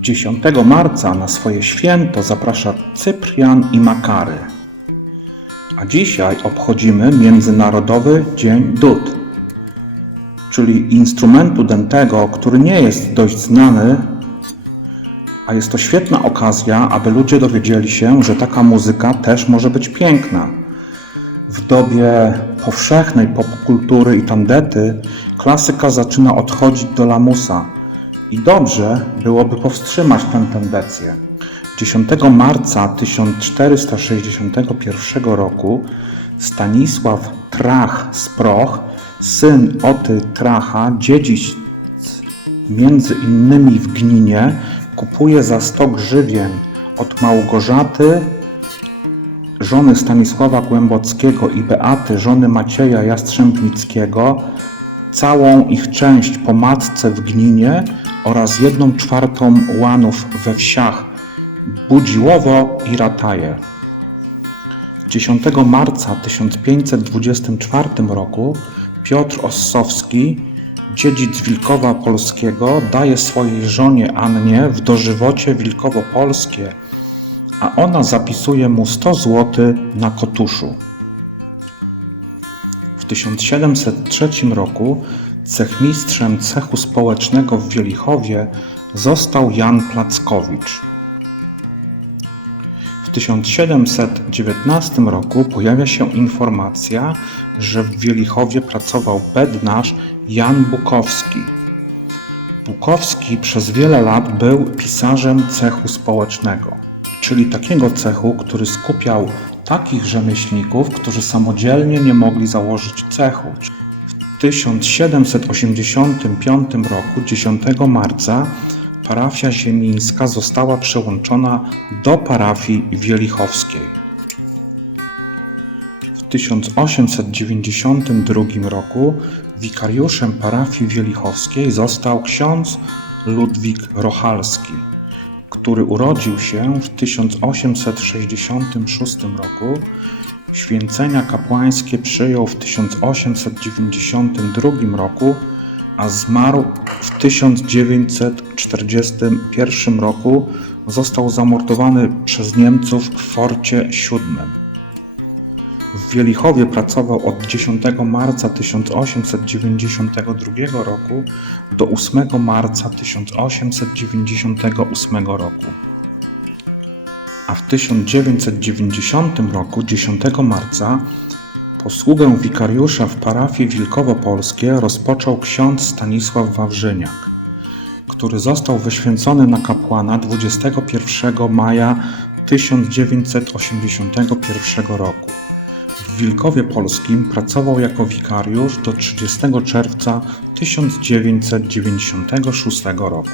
10 marca na swoje święto zaprasza Cyprian i Makary. A dzisiaj obchodzimy Międzynarodowy Dzień Dud, czyli instrumentu dętego, który nie jest dość znany, a jest to świetna okazja, aby ludzie dowiedzieli się, że taka muzyka też może być piękna. W dobie powszechnej popkultury i tandety klasyka zaczyna odchodzić do lamusa i dobrze byłoby powstrzymać tę tendencję. 10 marca 1461 roku Stanisław Trach z Proch, syn Oty Tracha, dziedzic między innymi w Gninie, kupuje za 100 grzywien od Małgorzaty żony Stanisława Głębockiego i Beaty, żony Macieja Jastrzębnickiego, całą ich część po matce w Gninie oraz jedną czwartą łanów we wsiach Budziłowo i Rataje. 10 marca 1524 roku Piotr Ossowski, dziedzic Wilkowa Polskiego, daje swojej żonie Annie w dożywocie Wilkowo Polskie, a ona zapisuje mu 100 zł na kotuszu. W 1703 roku cechmistrzem cechu społecznego w Wielichowie został Jan Plackowicz. W 1719 roku pojawia się informacja, że w Wielichowie pracował bednarz Jan Bukowski. Bukowski przez wiele lat był pisarzem cechu społecznego, czyli takiego cechu, który skupiał takich rzemieślników, którzy samodzielnie nie mogli założyć cechu. W 1785 roku, 10 marca, parafia ziemińska została przełączona do parafii wielichowskiej. W 1892 roku wikariuszem parafii wielichowskiej został ksiądz Ludwik Rochalski, który urodził się w 1866 roku. Święcenia kapłańskie przyjął w 1892 roku, a zmarł w 1941 roku. Został zamordowany przez Niemców w Forcie VII. W Wielichowie pracował od 10 marca 1892 roku do 8 marca 1898 roku. A w 1990 roku 10 marca posługę wikariusza w parafii Wilkowo-Polskie rozpoczął ksiądz Stanisław Wawrzyniak, który został wyświęcony na kapłana 21 maja 1981 roku. W Wilkowie Polskim pracował jako wikariusz do 30 czerwca 1996 roku.